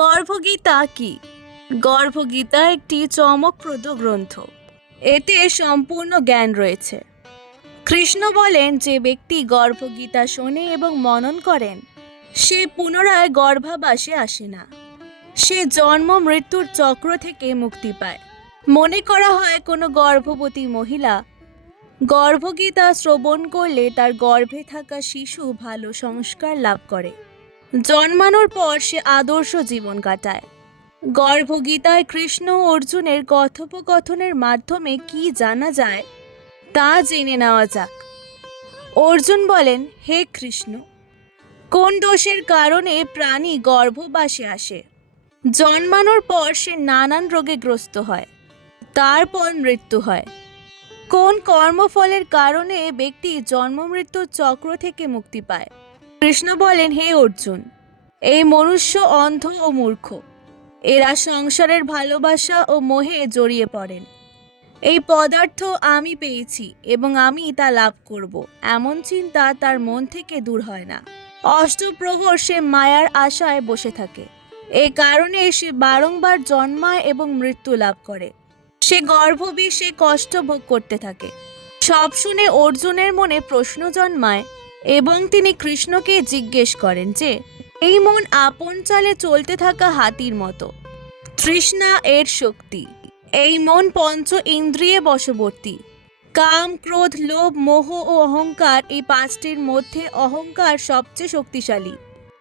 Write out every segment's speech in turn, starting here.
গর্ভগীতা কি? গর্ভগীতা একটি চমকপ্রদ গ্রন্থ। এতে সম্পূর্ণ জ্ঞান রয়েছে। কৃষ্ণ বলেন, যে ব্যক্তি গর্ভগীতা শোনে এবং মনন করেন, সে পুনরায় গর্ভাবাসে আসে না। সে জন্ম মৃত্যুর চক্র থেকে মুক্তি পায়। মনে করা হয়, কোনো গর্ভবতী মহিলা গর্ভগীতা শ্রবণ করলে তার গর্ভে থাকা শিশু ভালো সংস্কার লাভ করে। জন্মানোর পর সে আদর্শ জীবন কাটায়। গর্ভগীতায় কৃষ্ণ অর্জুনের কথোপকথনের মাধ্যমে কি জানা যায়, তা জেনে নেওয়া যাক। অর্জুন বলেন, হে কৃষ্ণ, কোন দোষের কারণে প্রাণী গর্ভবাসে আসে? জন্মানোর পর সে নানান রোগে গ্রস্ত হয়, তারপর মৃত্যু হয়। কোন কর্মফলের কারণে ব্যক্তি জন্ম মৃত্যুর চক্র থেকে মুক্তি পায়? কৃষ্ণ বলেন, হে অর্জুন, এই মনুষ্য অন্ধ ও মূর্খ। এরা সংসারের ভালোবাসা ও মোহে জড়িয়ে পড়েন। এই পদার্থ আমি পেয়েছি এবং আমি তা লাভ করব। এমন চিন্তা তার মন থেকে দূর হয় না। অষ্টপ্রহর সে মায়ার আশায় বসে থাকে। এই কারণে সে বারংবার জন্মায় এবং মৃত্যু লাভ করে। সে গর্ভবিষে কষ্ট ভোগ করতে থাকে। সব শুনে অর্জুনের মনে প্রশ্ন জন্মায় এবং তিনি কৃষ্ণকে জিজ্ঞেস করেন যে, এই মন আপন চালে চলতে থাকা হাতির মতো। তৃষ্ণা এর শক্তি। এই মন পঞ্চ ইন্দ্রিয়ে বশবর্তী। কাম, ক্রোধ, লোভ, মোহ ও অহংকার এই পাঁচটির মধ্যে অহংকার সবচেয়ে শক্তিশালী।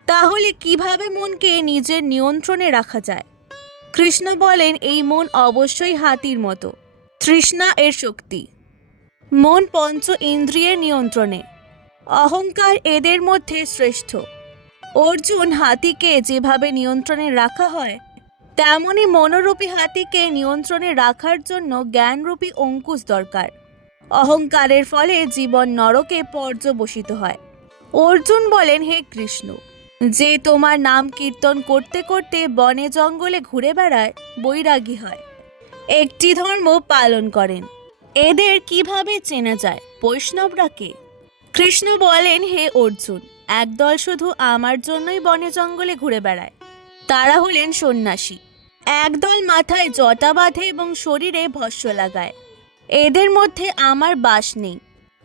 তাহলে কীভাবে মনকে নিজের নিয়ন্ত্রণে রাখা যায়? কৃষ্ণ বলেন, এই মন অবশ্যই হাতির মতো। তৃষ্ণা এর শক্তি। মন পঞ্চ ইন্দ্রিয়ের নিয়ন্ত্রণে। অহংকার এদের মধ্যে শ্রেষ্ঠ। অর্জুন হাতিকে যেভাবে নিয়ন্ত্রণে রাখা হয়, তেমনি মনোরূপী হাতিকে নিয়ন্ত্রণে রাখার জন্য জ্ঞানরূপী অঙ্কুশ দরকার। অহংকারের ফলে জীবন নরকে পর্যবসিত হয়। অর্জুন বলেন, হে কৃষ্ণ, যে তোমার নাম কীর্তন করতে করতে বনে জঙ্গলে ঘুরে বেড়ায়, বৈরাগী হয়। একটি ধর্ম পালন করেন। এদের কীভাবে চেনা যায়, বৈষ্ণবরা কে? কৃষ্ণ বলেন, হে অর্জুন, একদল শুধু আমার জন্যই বনে জঙ্গলে ঘুরে বেড়ায়। তারা হলেন সন্ন্যাসী। একদল মাথায় জটা বাঁধে এবং শরীরে ভস্য লাগায়। এদের মধ্যে আমার বাস নেই,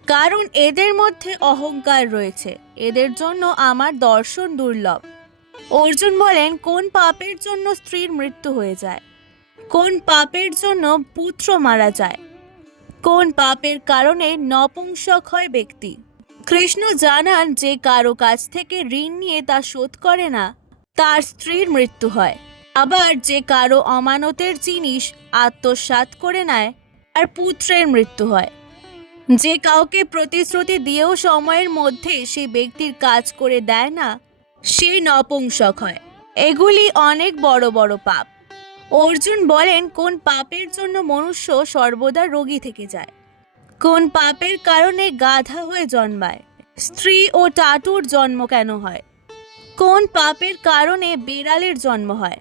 কারণ এদের মধ্যে অহংকার রয়েছে। এদের জন্য আমার দর্শন দুর্লভ। অর্জুন বলেন, কোন পাপের জন্য স্ত্রীর মৃত্যু হয়ে যায়? কোন পাপের জন্য পুত্র মারা যায়? কোন পাপের কারণে নপুংসক হয় ব্যক্তি? কৃষ্ণ জানান যে কারও কাছ থেকে ঋণ নিয়ে তা শোধ করে না, তার স্ত্রীর মৃত্যু হয়। আবার যে কারও অমানতের জিনিস আত্মসাৎ করে নেয় আর পুত্রের মৃত্যু হয়। যে কাউকে প্রতিশ্রুতি দিয়েও সময়ের মধ্যে সে ব্যক্তির কাজ করে দেয় না, সে নপুংসক হয়। এগুলি অনেক বড় বড় পাপ। অর্জুন বলেন, কোন পাপের জন্য মনুষ্য সর্বদা রোগী থেকে যায়। কোন পাপের কারণে গাধা হয়ে জন্মায়? স্ত্রী ও টাটুর জন্ম কেন হয়? কোন পাপের কারণে বিড়ালের জন্ম হয়?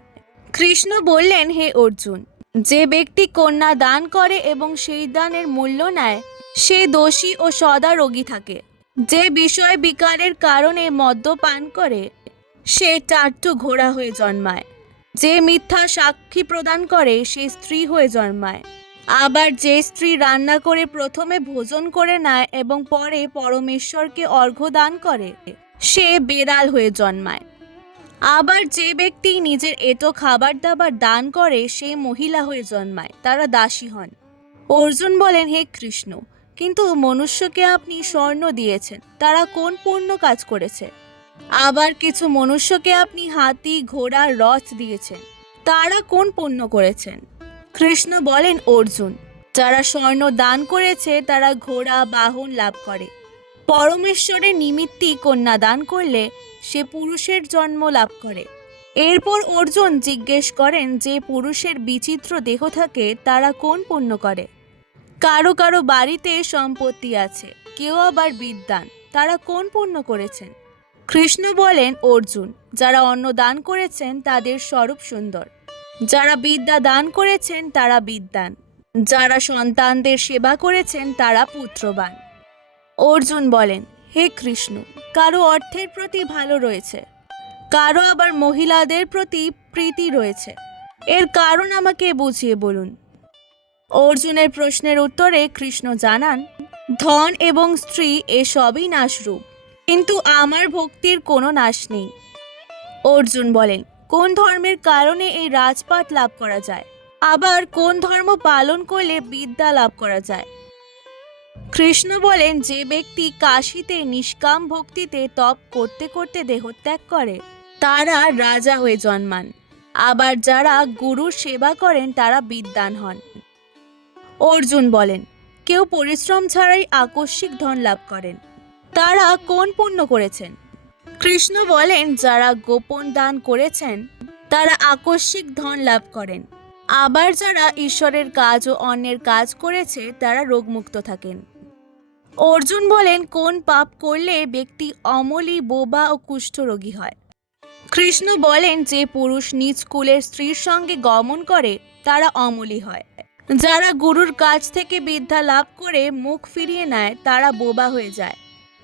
কৃষ্ণ বললেন, হে অর্জুন, যে ব্যক্তি কন্যা দান করে এবং সেই দানের মূল্য নেয়, সে দোষী ও সদা রোগী থাকে। যে বিষয় বিকারের কারণে মদ্যপান করে, সে টাট্টু ঘোড়া হয়ে জন্মায়। যে মিথ্যা সাক্ষী প্রদান করে, সে স্ত্রী হয়ে জন্মায়। আবার যে স্ত্রী রান্না করে প্রথমে ভোজন করে নেয় এবং পরে পরমেশ্বরকে অর্ঘ্য দান করে, সে বেড়াল হয়ে জন্মায়। আবার যে ব্যক্তি নিজের এটো খাবার দাবার দান করে, সে মহিলা হয়ে জন্মায়, তারা দাসী হন। অর্জুন বলেন, হে কৃষ্ণ, কিন্তু মনুষ্যকে আপনি স্বর্ণ দিয়েছেন, তারা কোন পূর্ণ কাজ করেছে? আবার কিছু মনুষ্যকে আপনি হাতি, ঘোড়া, রথ দিয়েছেন, তারা কোন পুণ্য করেছেন? কৃষ্ণ বলেন, অর্জুন, যারা স্বর্ণ দান করেছে, তারা ঘোড়া, বাহন লাভ করে। পরমেশ্বরের নিমিত্তি কন্যা দান করলে সে পুরুষের জন্ম লাভ করে। এরপর অর্জুন জিজ্ঞেস করেন, যে পুরুষের বিচিত্র দেহ থাকে, তারা কোন পুণ্য করে? কারও কারও বাড়িতে সম্পত্তি আছে, কেউ আবার বিদ্যান, তারা কোন পুণ্য করেছেন? কৃষ্ণ বলেন, অর্জুন, যারা অন্ন দান করেছেন, তাদের স্বরূপ সুন্দর। যারা বিদ্যা দান করেছেন, তারা বিদ্যান। যারা সন্তানদের সেবা করেছেন, তারা পুত্রবান। অর্জুন বলেন, হে কৃষ্ণ, কারও অর্থের প্রতি ভালো রয়েছে, কারও আবার মহিলাদের প্রতি প্রীতি রয়েছে। এর কারণ আমাকে বুঝিয়ে বলুন। অর্জুনের প্রশ্নের উত্তরে কৃষ্ণ জানান, ধন এবং স্ত্রী এসবই নাশরূপ, কিন্তু আমার ভক্তির কোনো নাশ নেই। অর্জুন বলেন কোন ধর্মের কারণে এই রাজপাট লাভ করা যায়? আবার কোন ধর্ম পালন করলে বিদ্যা লাভ করা যায়? কৃষ্ণ বলেন, যে ব্যক্তি কাশিতে নিষ্কাম ভক্তিতে তপ করতে করতে দেহত্যাগ করে, তারা রাজা হয়ে জন্মান। আবার যারা গুরুর সেবা করেন, তারা বিদ্বান হন। অর্জুন বলেন, কেউ পরিশ্রম ছাড়াই আকস্মিক ধন লাভ করেন। তারা কোন পুণ্য করেছেন? কৃষ্ণ বলেন, যারা গোপন দান করেছেন, তারা আকস্মিক ধন লাভ করেন। আবার যারা ঈশ্বরের কাজ ও অন্যের কাজ করেছে, তারা রোগমুক্ত থাকেন। অর্জুন বলেন, কোন পাপ করলে ব্যক্তি অমলি বোবা ও কুষ্ঠরোগী হয়? কৃষ্ণ বলেন, যে পুরুষ নিজ কুলের স্ত্রীর সঙ্গে গমন করে, তারা অমলি হয়। যারা গুরুর কাছ থেকে বিদ্যা লাভ করে, মুখ ফিরিয়ে নেয়, তারা বোবা হয়ে যায়।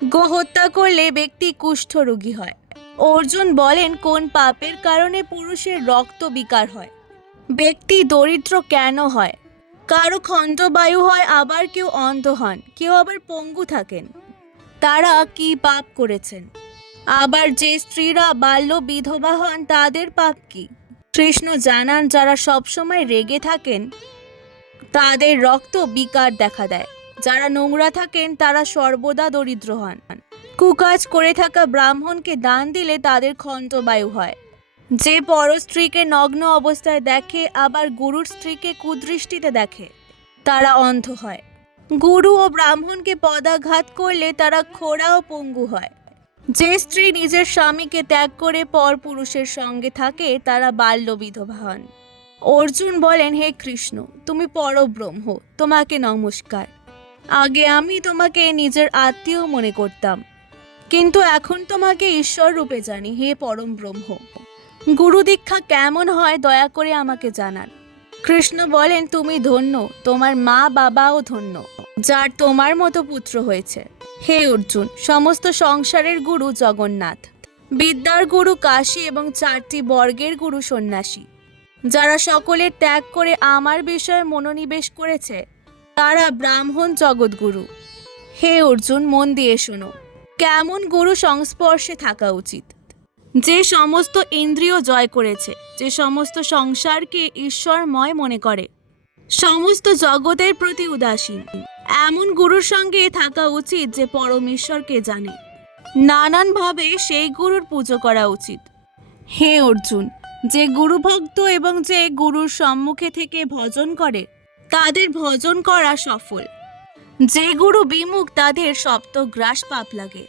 হত্যা করলে ব্যক্তি কুষ্ঠরোগী হয়। অর্জুন বলেন, কোন পাপের কারণে পুরুষের রক্ত বিকার হয়? ব্যক্তি দরিদ্র কেন হয়? কারও খণ্ডবায়ু হয়, আবার কেউ অন্ধ হন, কেউ আবার পঙ্গু থাকেন। তারা কি পাপ করেছেন? আবার যে স্ত্রীরা বাল্য বিধবা হন, তাদের পাপ কি? কৃষ্ণ জানান, যারা সবসময় রেগে থাকেন, তাদের রক্ত বিকার দেখা দেয়। যারা নোংরা থাকেন, তারা সর্বদা দরিদ্র হন। কুকাজ করে থাকা ব্রাহ্মণকে দান দিলে তাদের খণ্ডবায়ু হয়। যে পর স্ত্রীকে নগ্ন অবস্থায় দেখে, আবার গুরুর স্ত্রীকে কুদৃষ্টিতে দেখে। তারা অন্ধ হয়। গুরু ও ব্রাহ্মণকে পদাঘাত করলে তারা খোড়া ও পঙ্গু হয়। যে স্ত্রী নিজের স্বামীকে ত্যাগ করে পর পুরুষের সঙ্গে থাকে, তারা বাল্য বিধবা হন। অর্জুন বলেন, হে কৃষ্ণ, তুমি পরব্রহ্ম, তোমাকে নমস্কার। আগে আমি তোমাকে নিজের আত্মীয় মনে করতাম। কিন্তু এখন তোমাকে ঈশ্বর রূপে জানি, হে পরম ব্রহ্ম। গুরু দীক্ষা কেমন হয় দয়া করে আমাকে জানান। কৃষ্ণ বলেন, তুমি ধন্য, তোমার মা বাবাও ধন্য, যার তোমার মতো পুত্র হয়েছে। হে অর্জুন, সমস্ত সংসারের গুরু জগন্নাথ। বিদ্যার গুরু কাশী এবং চারটি বর্গের গুরু সন্ন্যাসী। যারা সকলের ত্যাগ করে আমার বিষয়ে মনোনিবেশ করেছে তারা ব্রাহ্মণ জগৎগুরু। হে অর্জুন, মন দিয়ে শোনো। কেমন গুরু সংস্পর্শে থাকা উচিত? যে সমস্ত ইন্দ্রিয় জয় করেছে, যে সমস্ত সংসারকে ঈশ্বরময় মনে করে, সমস্ত জগতের প্রতি উদাসীন, এমন গুরুর সঙ্গে থাকা উচিত যে পরমেশ্বরকে জানে। নানানভাবে সেই গুরুর পুজো করা উচিত। হে অর্জুন, যে গুরু ভক্ত এবং যে গুরুর সম্মুখে থেকে ভজন করে তাদের ভজন করা সফল। যে গুরু বিমুখ, তাদের সপ্ত গ্রাস পাপ লাগে।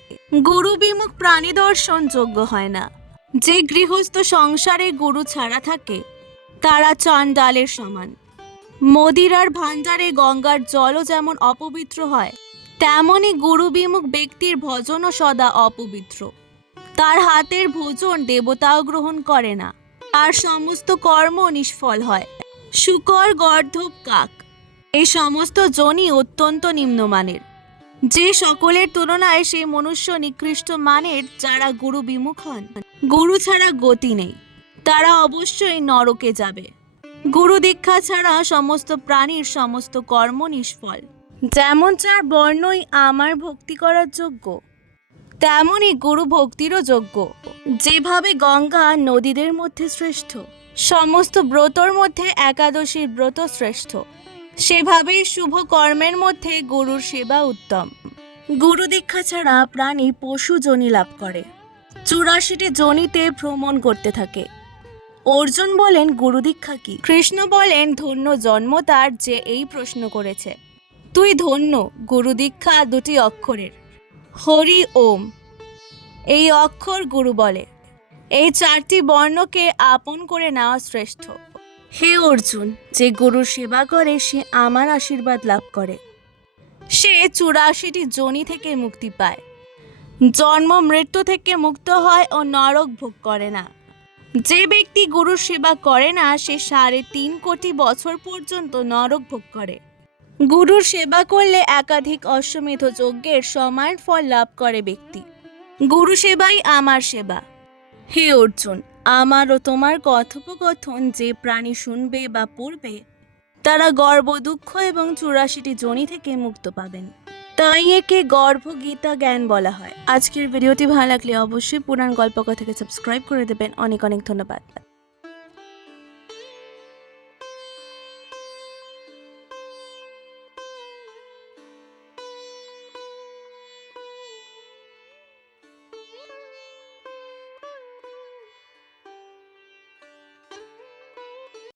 গুরু বিমুখ প্রাণী দর্শন যোগ্য হয় না। যে গৃহস্থ সংসারে গুরু ছাড়া থাকে, তারা চণ্ডালের সমান। মদিরার ভাণ্ডারে গঙ্গার জলও যেমন অপবিত্র হয় তেমনই গুরু বিমুখ ব্যক্তির ভজনও সদা অপবিত্র। তার হাতের ভোজন দেবতাও গ্রহণ করে না। তার সমস্ত কর্ম নিষ্ফল হয়। শুকর, গর্ধব, কাক। এই সমস্ত জনই অত্যন্ত নিম্নমানের। যে সকলের তুলনায় সেই মনুষ্য নিকৃষ্ট মানের যারা গুরু বিমুখ হন, গুরু ছাড়া গতি নেই, তারা অবশ্যই নরকে যাবে। গুরু দীক্ষা ছাড়া সমস্ত প্রাণীর সমস্ত কর্ম নিষ্ফল। যেমন চার বর্ণই আমার ভক্তি করার যোগ্য, তেমনই গুরু ভক্তিরও যোগ্য। যেভাবে গঙ্গা নদীদের মধ্যে শ্রেষ্ঠ সমস্ত ব্রতর মধ্যে একাদশীর ব্রত শ্রেষ্ঠ। সেভাবেই শুভ কর্মের মধ্যে গুরুর সেবা উত্তম। গুরু দীক্ষা ছাড়া প্রাণী পশু জনি লাভ করে। চুরাশিটি জনিতে ভ্রমণ করতে থাকে। অর্জুন বলেন গুরু দীক্ষা কি? কৃষ্ণ বলেন ধন্য জন্ম তার যে এই প্রশ্ন করেছে। তুই ধন্য গুরু দীক্ষা দুটি অক্ষরের। হরি ওম। এই অক্ষর গুরু বলে। এই চারটি বর্ণকে আপন করে নেওয়া শ্রেষ্ঠ। হে অর্জুন যে গুরুর সেবা করে সে আমার আশীর্বাদ লাভ করে। সে চুরাশিটি জনি থেকে মুক্তি পায়। জন্ম মৃত্যু থেকে মুক্ত হয় ও নরক ভোগ করে না। যে ব্যক্তি গুরুর সেবা করে না সে সাড়ে তিন কোটি বছর পর্যন্ত নরক ভোগ করে। গুরুর সেবা করলে একাধিক অশ্বমেধ যজ্ঞের সমান ফল লাভ করে ব্যক্তি। গুরু সেবাই আমার সেবা। হে অর্জুন, আমার ও তোমার কথোপকথন যে প্রাণী শুনবে বা পড়বে, তারা গর্ব, দুঃখ এবং চুরাশিটি জনি থেকে মুক্ত পাবেন। তাই একে গর্ভ, গীতা, জ্ঞান বলা হয়। আজকের ভিডিওটি ভালো লাগলে অবশ্যই পুরাণ গল্পকথা থেকে সাবস্ক্রাইব করে দেবেন। অনেক অনেক ধন্যবাদ।